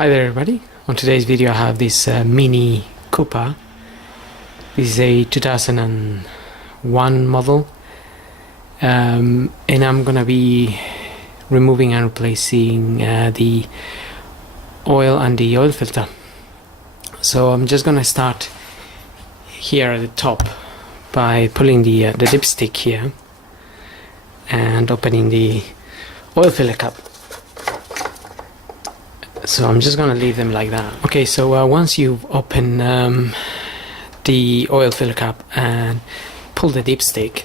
Hi there everybody. On today's video I have this Mini Cooper. This is a 2001 model and I'm gonna be removing and replacing the oil and the oil filter. So I'm just gonna start here at the top by pulling the dipstick here and opening the oil filler cap. So I'm just gonna leave them like that. Okay, so once you've opened the oil filler cap and pull the dipstick,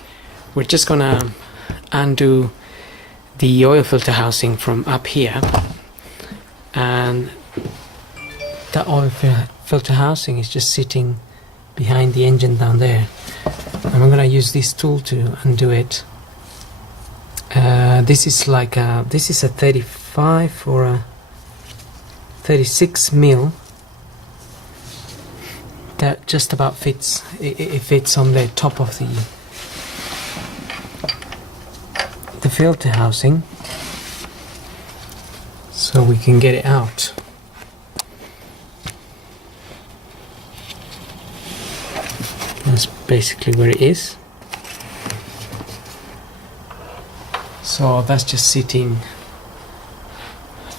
we're just gonna undo the oil filter housing from up here, and the oil filter housing is just sitting behind the engine down there, and I'm gonna use this tool to undo it. This is a 35 or a 36 mil that just about fits. It fits on the top of the filter housing, so we can get it out. That's basically where it is. So that's just sitting,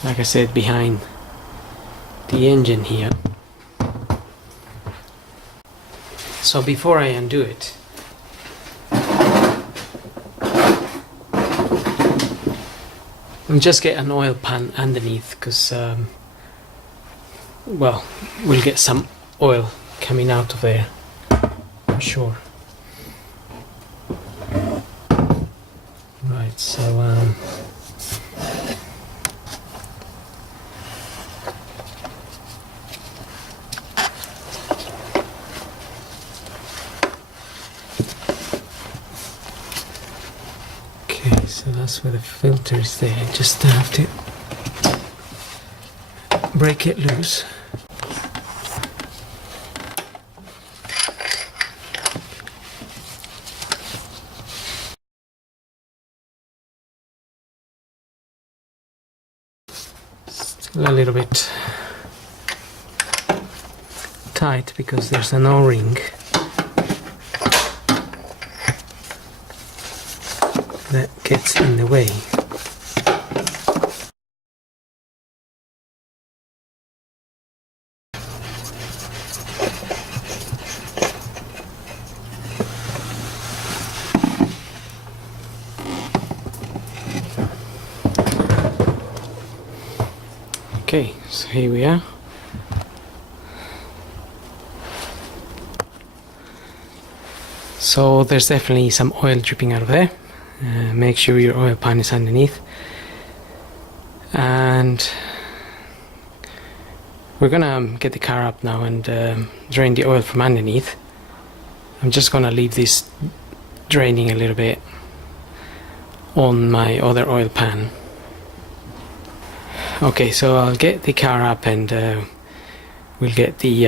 like I said, behind the engine here. So before I undo it, I'll just get an oil pan underneath, because well, we'll get some oil coming out of there for sure. Right, so so that's where the filter is there. Just have to break it loose. Still a little bit tight because there's an O-ring that gets in the way. Okay, so here we are. So there's definitely some oil dripping out of there. Make sure your oil pan is underneath, and we're gonna get the car up now and drain the oil from underneath. I'm just gonna leave this draining a little bit on my other oil pan. Okay, so I'll get the car up and we'll get the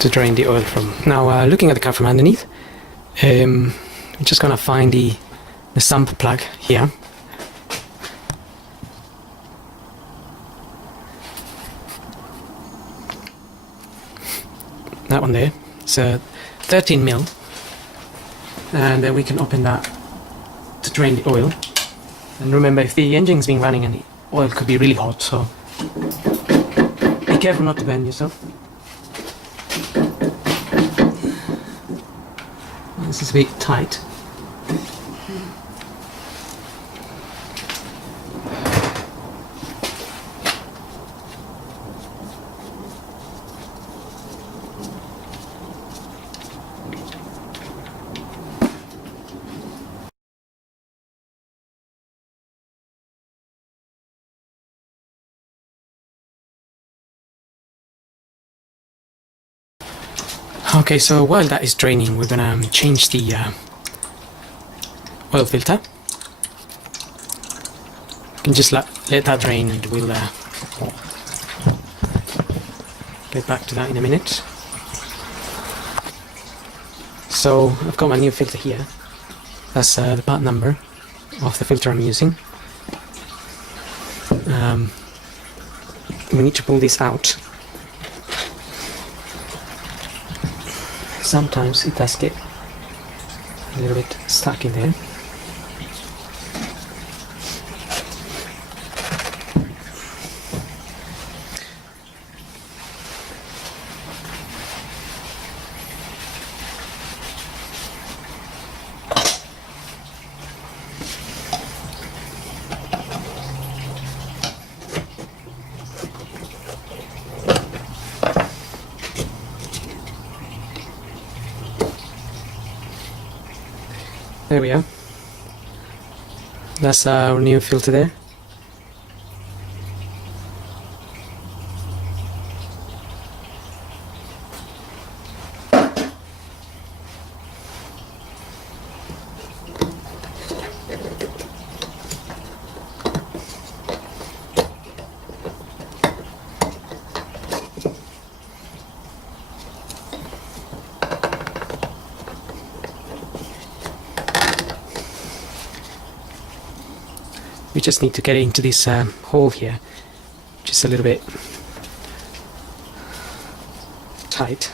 to drain the oil from. Now looking at the car from underneath, I'm just gonna find the sump plug here. That one there. It's a 13 mil, and then we can open that to drain the oil. And remember, if the engine's been running and the oil could be really hot, so be careful not to burn yourself. This is a bit tight. Okay, so while that is draining, we're gonna change the oil filter. You can just let that drain, and we'll get back to that in a minute. So I've got my new filter here. That's the part number of the filter I'm using. we need to pull this out. Sometimes it does get a little bit stuck in there. There we are. That's our new filter there. We just need to get into this hole here, just a little bit tight.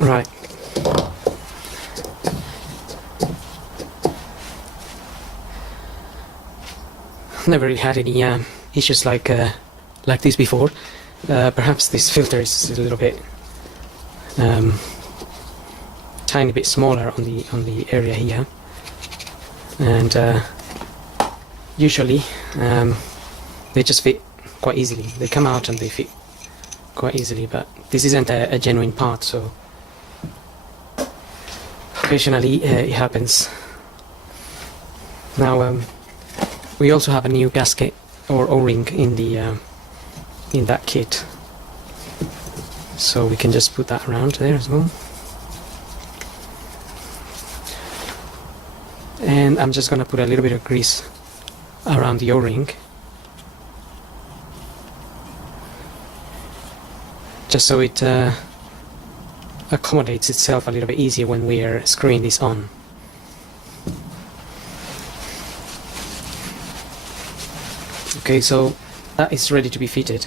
Right. Never really had any issues like this before. Perhaps this filter is a little bit tiny bit smaller on the area here, and usually they just fit quite easily. They come out and they fit quite easily, but this isn't a genuine part, so occasionally it happens. Now we also have a new gasket or O-ring in that kit, so we can just put that around there as well. And I'm just gonna put a little bit of grease around the O-ring, just so it accommodates itself a little bit easier when we are screwing this on. Okay, so that is ready to be fitted.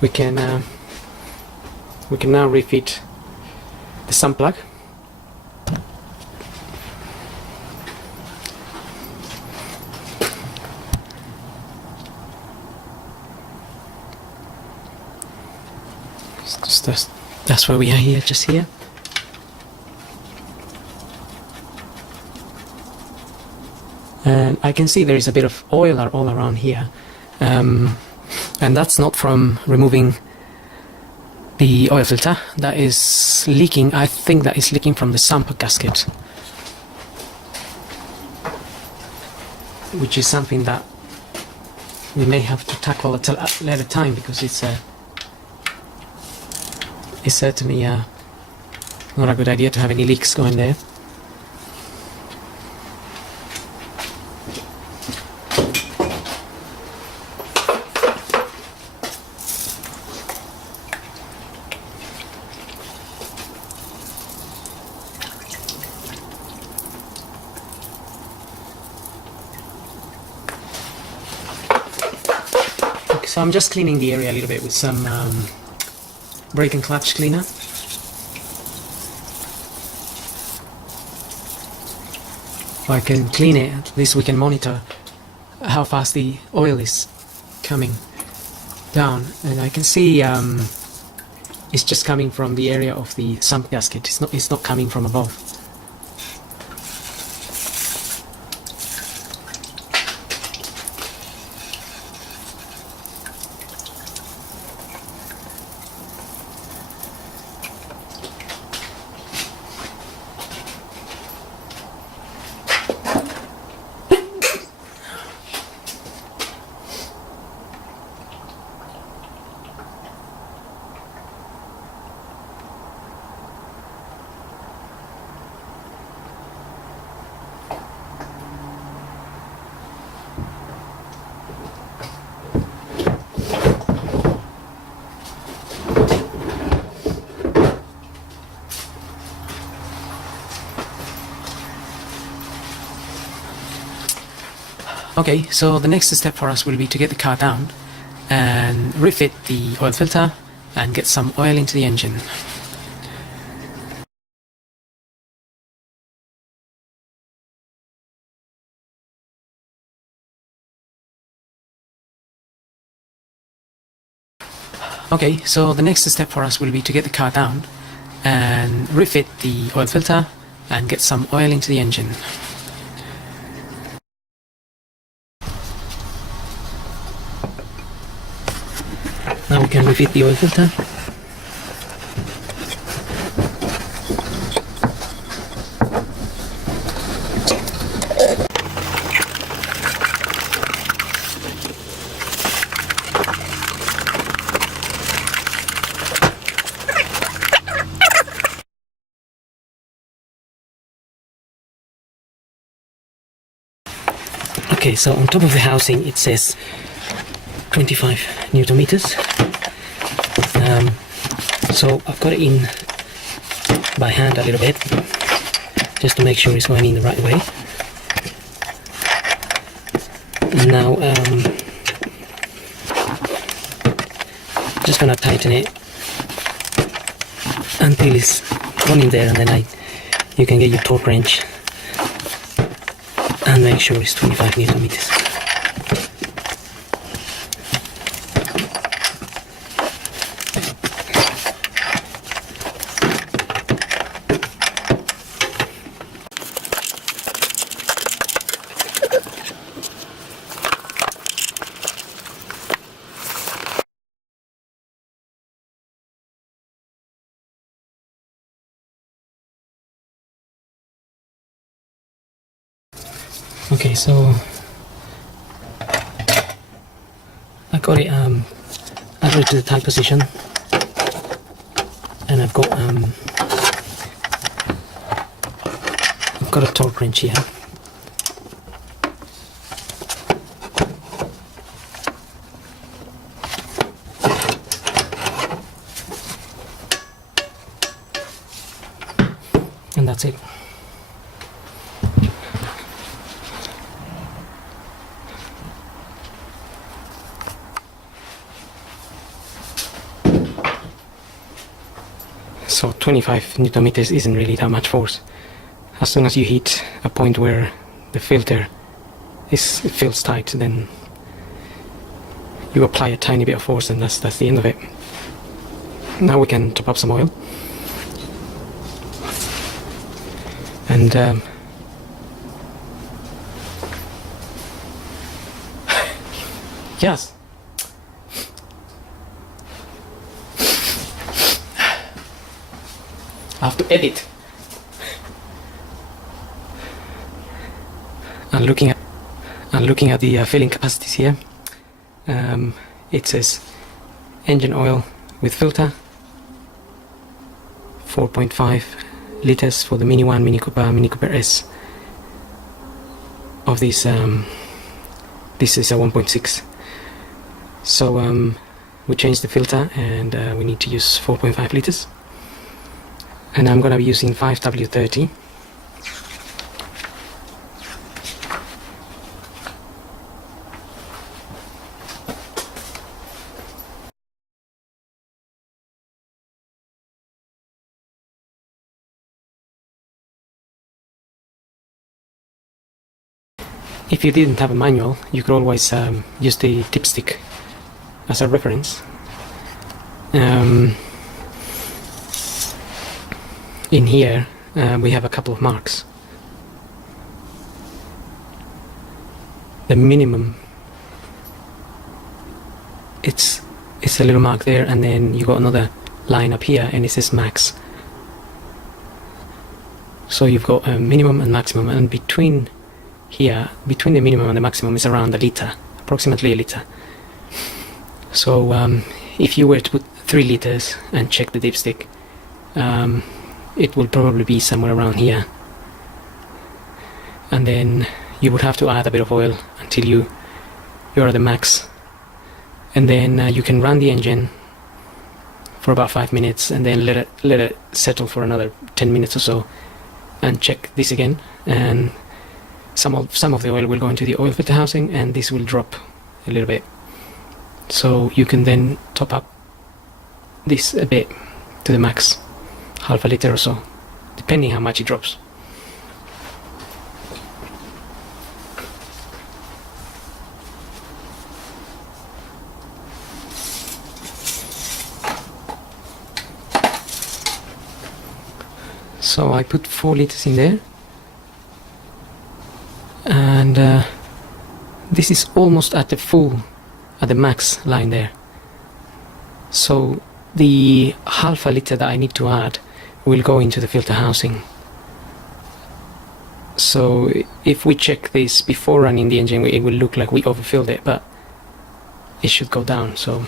We can now refit the sump plug. That's where we are here, just here. And I can see there is a bit of oil all around here, and that's not from removing the oil filter. That is leaking. I think that is leaking from the sump gasket, which is something that we may have to tackle at a later time, because it's certainly not a good idea to have any leaks going there. So I'm just cleaning the area a little bit with some brake and clutch cleaner. If I can clean it, at least we can monitor how fast the oil is coming down. And I can see it's just coming from the area of the sump gasket. It's not coming from above. Okay, so the next step for us will be to get the car down and refit the oil filter and get some oil into the engine. Okay, so the next step for us will be to get the car down and refit the oil filter and get some oil into the engine. Now we can refit the oil filter. Okay, so on top of the housing it says 25 Newton meters. So I've got it in by hand a little bit, just to make sure it's going in the right way. And now just gonna tighten it until it's gone in there, and then you can get your torque wrench and make sure it's 25 Newton meters. Okay, so I got it to the tight position, and I've got a torque wrench here. And that's it. So 25 Newton meters isn't really that much force. As soon as you hit a point where the filter it feels tight, then you apply a tiny bit of force, and that's the end of it. Now we can top up some oil. And yes. I have to edit. And looking at the filling capacities here, it says engine oil with filter 4.5 liters for the Mini 1, Mini Cooper S. Of this, this is a 1.6. So we changed the filter, and we need to use 4.5 liters. And I'm going to be using 5W30. If you didn't have a manual, you could always use the dipstick as a reference. In here we have a couple of marks. The minimum, it's a little mark there, and then you got another line up here and it says max. So you've got a minimum and maximum, and between here, between the minimum and the maximum is around a liter, approximately a liter. So if you were to put 3 liters and check the dipstick, it will probably be somewhere around here, and then you would have to add a bit of oil until you're at the max, and then you can run the engine for about 5 minutes and then let it settle for another 10 minutes or so, and check this again and some of the oil will go into the oil filter housing, and this will drop a little bit. So you can then top up this a bit to the max, half a liter or so, depending how much it drops. So I put 4 liters in there, and this is almost at the max line there. So the half a liter that I need to add will go into the filter housing. So if we check this before running the engine, it will look like we overfilled it, but it should go down. So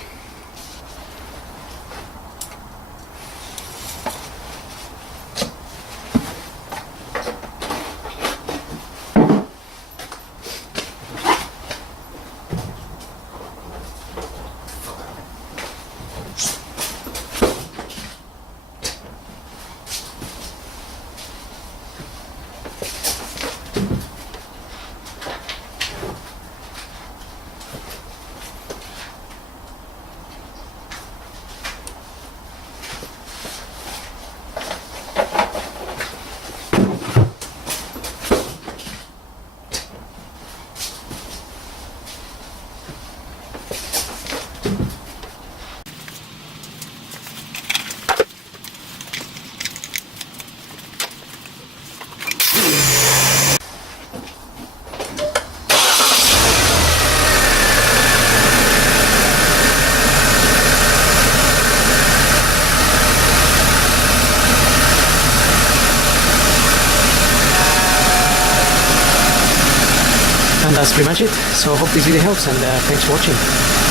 and that's pretty much it. So I hope this video helps, and thanks for watching.